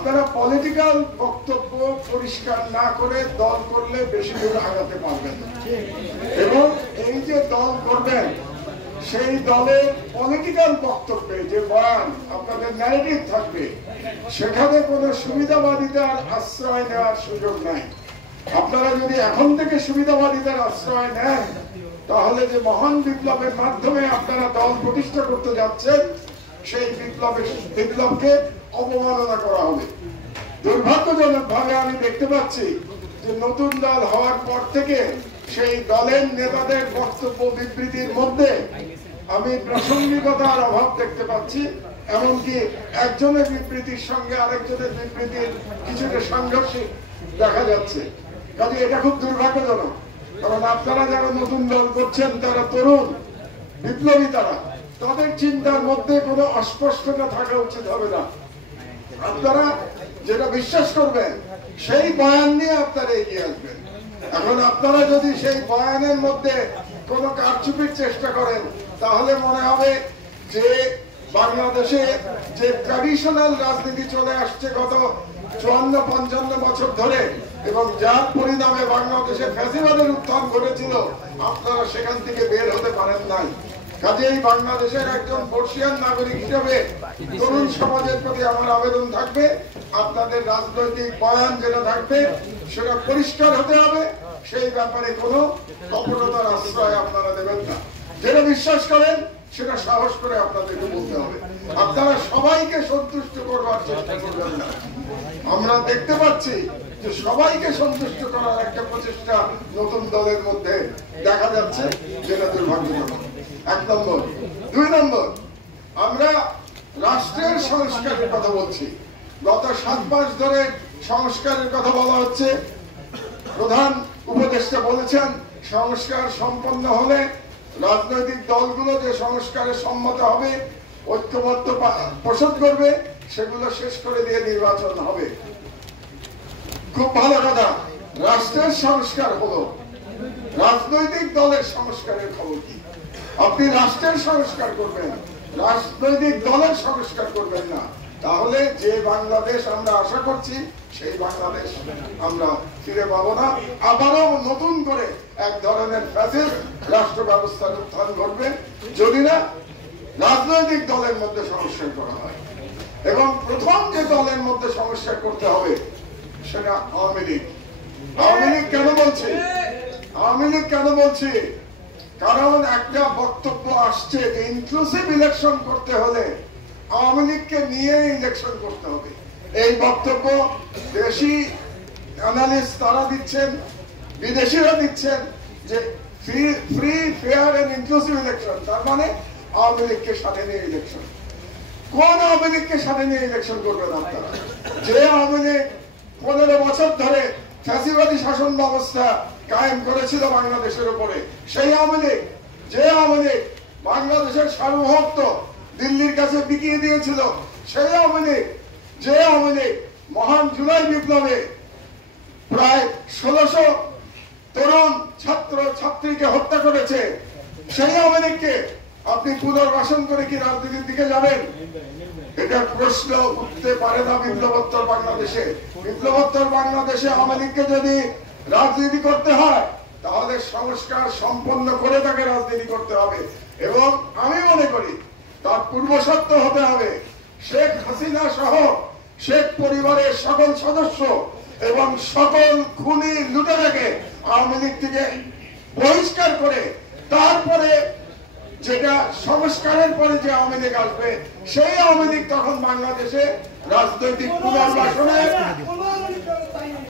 আপনারা পলিটিক্যাল বক্তব্য পরিষ্কার না করে দল করলে বেশি দূর আগাতে পারবেন না। এবং এই যে দল করবেন সেই দলের পলিটিক্যাল বক্তব্যে যে বয়ান আপনাদের ন্যারেটিভ থাকবে, সেখানে কোনো সুবিধাবাদিতার আশ্রয় নেওয়ার সুযোগ নাই। আপনারা যদি এখন থেকে সুবিধাবাদিতার আশ্রয় নেন, তাহলে যে মহান বিপ্লবের মাধ্যমে আপনারা দল প্রতিষ্ঠা করতে যাচ্ছেন, সেই বিপ্লবকে অবমাননা করা হবে। দুর্ভাগ্যজনক ভাবে আমি দেখতে পাচ্ছি যে নতুন দল হওয়ার পর থেকে সেই দলের নেতাদের বক্তব্য বিবৃতির মধ্যে আমি প্রাসঙ্গিকতার অভাব দেখতে পাচ্ছি। এমনকি একজনের বিবৃতির সঙ্গে আরেকজনের বিবৃতির কিছুটা সাংঘর্ষিক দেখা যাচ্ছে। কাজে এটা খুব দুর্ভাগ্যজনক, কারণ আপনারা যারা নতুন দল করছেন তারা তরুণ বিপ্লবী, তাদের চিন্তার মধ্যে কোনো অস্পষ্টতা থাকা উচিত হবে না। আপনারা যেটা বিশ্বাস করবেন সেই বয়ান নিয়ে আপনারা এগিয়ে আসবেন। এখন আপনারা যদি সেই বয়ানের মধ্যে কোনো কারচুপির চেষ্টা করেন, তাহলে মনে হবে যে বাংলাদেশে যে ট্র্যাডিশনাল রাজনীতি চলে আসছে গত 54-55 বছর ধরে, এবং যার পরিণামে বাংলাদেশে ফ্যাসিবাদের উত্থান ঘটেছিল, আপনারা সেখান থেকে বের হতে পারেন নাই। কাজেই বাংলাদেশের একজন বর্ষিয়ান নাগরিক হিসেবে তরুণ সমাজের প্রতি আমার আবেদন থাকবে, আপনাদের রাজনৈতিক বয়ান যেটা থাকবে সেটা পরিষ্কার হতে হবে। সেই ব্যাপারে কোনো কপটতার আশ্রয় আপনারা দেবেন না। যেটা বিশ্বাস করেন সেটা সাহস করে আপনাদেরকে বলতে হবে। আপনারা সবাইকে সন্তুষ্ট করবার চেষ্টা করবেন না। আমরা দেখতে পাচ্ছি যে সবাইকে সন্তুষ্ট করার একটা প্রচেষ্টা নতুন দলের মধ্যে দেখা যাচ্ছে, যেটা দুর্ভাগ্যজনক। 1 নম্বর। 2 নম্বর, আমরা রাষ্ট্রের সংস্কারের কথা বলছি। গত 7 মাস ধরে সংস্কারের কথা বলা হচ্ছে। প্রধান উপদেষ্টা বলেছেন সংস্কার সম্পন্ন হলে রাজনৈতিক দলগুলো যে সংস্কারে সম্মত হবে, ঐক্যবদ্ধ পোষণ করবে, সেগুলো শেষ করে দিয়ে নির্বাচন হবে। খুব ভালো কথা। রাষ্ট্রের সংস্কার হলো, রাজনৈতিক দলের সংস্কারের খবর কি? আপনি রাষ্ট্রের সংস্কার করবেন, রাজনৈতিক দলের সংস্কার করবেন না, তাহলে যে বাংলাদেশ আমরা আশা করছি সেই বাংলাদেশ আমরা ফিরে পাবো না। আবারও নতুন করে এক ধরনের ফ্যাসিস্ট রাষ্ট্র ব্যবস্থার উত্থান ঘটবে, যদি না রাজনৈতিক দলের মধ্যে সংস্কার করা হয়। এবং প্রথম যে দলের মধ্যে সংস্কার করতে হবে সেটা আওয়ামী লীগ। আওয়ামী লীগ কেন বলছি? আওয়ামী লীগ কেন বলছি? কারণ একটা বক্তব্য আসছে যে ইনক্লুসিভ ইলেকশন করতে হলে আওয়ামী লীগকে নিয়ে ইলেকশন করতে হবে। এই বক্তব্য দেশি অ্যানালিস্ট তারা দিচ্ছেন, বিদেশিরা দিচ্ছেন যে free fair and inclusive election, তার মানে আওয়ামী লীগকে সাথে নিয়ে ইলেকশন। কোন আওয়ামী লীগকে সাথে নিয়ে ইলেকশন করবেন আপনারা? যে আওয়ামী লীগ 15 বছর ধরে ফ্যাসিবাদী শাসন ব্যবস্থা কায়েম করেছিল বাংলাদেশের উপরে, সেই আওয়ামী লীগ, যে আওয়ামী লীগ বাংলাদেশের সার্বভৌমত্ব দিল্লির কাছে বিকিয়ে দিয়েছিল, সেই আওয়ামী লীগ, যে আওয়ামী লীগ মহান জুলাই বিপ্লবে প্রায় 1600 তরুণ ছাত্র ছাত্রীকে হত্যা করেছে, সেই আওয়ামী লীগকে আপনি পুনর্বাসন করে কি রাজনীতির দিকে যাবেন? এটার প্রশ্ন উঠতে পারে না বিপ্লবোত্তর বাংলাদেশে। বিপ্লবোত্তর বাংলাদেশে আওয়ামী লীগকে যদি রাজনীতি করতে হয়, তাহলে সংস্কার সম্পন্ন করে তাকে রাজনীতি করতে হবে। এবং আমি মনে করি তার পূর্বশর্ত হতে হবে শেখ হাসিনা সহ শেখ পরিবারের সকল সদস্য এবং সকল খুনি লুটেরাকে আওয়ামী লীগ থেকে বহিষ্কার করে, তারপরে যেটা সংস্কারের পরে যে আওয়ামী লীগ আসবে, সেই আওয়ামী লীগ তখন বাংলাদেশে রাজনৈতিক পুনর্বাসনের